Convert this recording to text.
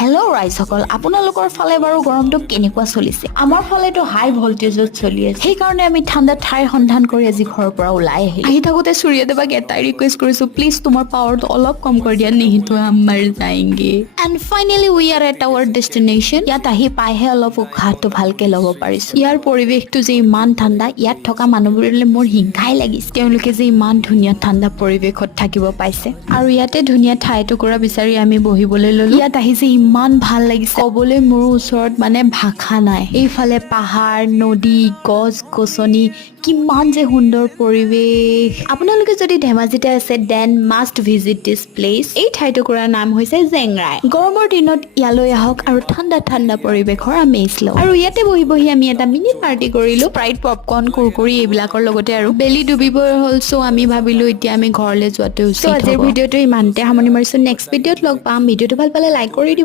Hello ৰাইজসকল আপোনালোকৰ ফালে বাৰু গৰমটো কেনেকুৱা চলিছে আমাৰ ফালেটো হাই ভল্টেজত চলি আছে সেই কাৰণে আমি ঠাণ্ডা ঠাইৰ সন্ধান কৰি আজি ঘৰৰ পৰা ওলাই আহি থাকোতে সূৰ্যদেৱক এটাই ৰিকুৱেষ্ট কৰিছো প্লিজ তোমাৰ পাৱাৰটো অলপ কম কৰি দিয়া नहीं तो हम मर जाएंगे and finally we are at our destination ইয়াত আহি পাইহে অলপ উশাহটো ভালকে ল'ব পাৰিছো ইয়াৰ পৰিৱেশটো যে ইমান ঠাণ্ডা ইয়াত থকা মানুহবোৰলে মোৰ হিংসাই লাগিছে তেওঁলোকে যে ইমান ধুনীয়া ঠাণ্ডা পৰিৱেশত থাকিব পাইছে আৰু ইয়াতে ধুনীয়া ঠাইটুকুৰা বিচাৰি আমি বহিবলৈ ললো ইয়াত আহি যে ইমান ভাল লাগিছে কবলৈ মোৰ ওচৰত মানে ভাষা নাই এইফালে পাহাৰ নদী গছ গছনি কিমান যে সুন্দৰ পৰিৱেশ আপোনালোকে যদি ধেমাজিতে আছে then must visit this place এই ঠাইটুকুৰাৰ নাম হৈছে জেংৰাই গৰমৰ দিনত ইয়ালৈ আহক আৰু ঠাণ্ডা ঠাণ্ডা পৰিৱেশৰ আমেজ লওক আৰু ইয়াতে বহি বহি আমি এটা মিনি পাৰ্টি কৰিলো স্প্ৰাইট পপকৰ্ন কুৰকুৰি এইবিলাকৰ লগতে আৰু বেলি ডুবিব হ'ল সো আমি ভাবিলো এতিয়া আমি ঘৰলৈ যোৱাটো উচিত হ'ব আজিৰ ভিডিঅটো ইমানতে সামৰণি মাৰিছো নেক্সট ভিডিঅত লগ পাম ভিডিঅটো ভাল পালে লাইক কৰি